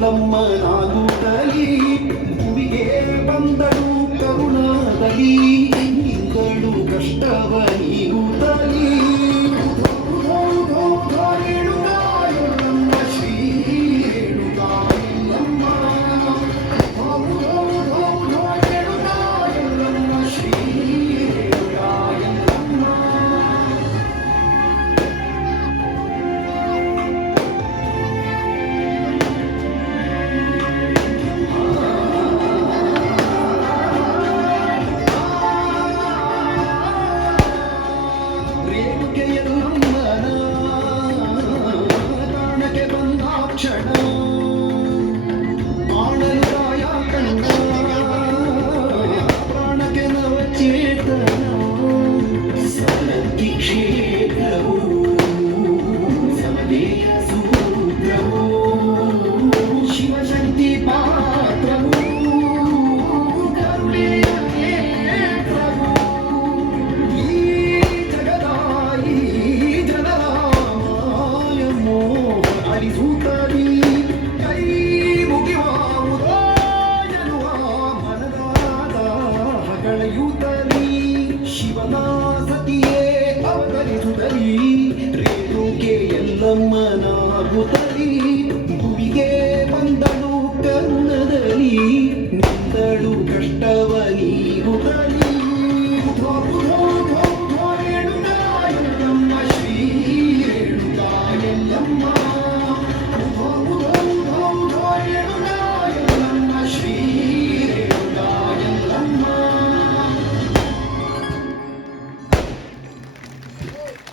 ಮಗನಾಗುತ್ತಲಿ ಭೂಮಿಗೆ ಬಂದಳು ಕರುಣಾದಲಿ ಕಡು ಕಷ್ಟವ ನೀಗುತ್ತಲಿ ಶಿವನಾಸತಿಯೇ ಅವತರಿಸುತ್ತಲಿ ರೇಣುಕೆ ಎಲ್ಲಮ್ಮನಾಗುತ್ತಲಿ ಭುವಿಗೆ ಬಂದಳು ಕನ್ನದಲ್ಲಿ ನಿಂತಳು ಕಷ್ಟವ ನೀಗುತ್ತಲಿ